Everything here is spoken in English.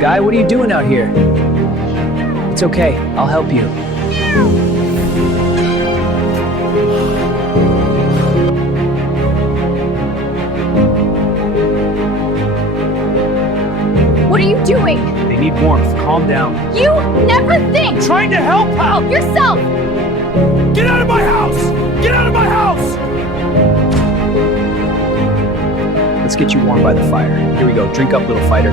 guy, what are you doing out here? It's okay, I'll help you. What are you doing? They need warmth, calm down. You never think! Trying to help, pal! Help yourself! Get out of my house! Get out of my house! Let's get you warm by the fire. Here we go, drink up, little fighter.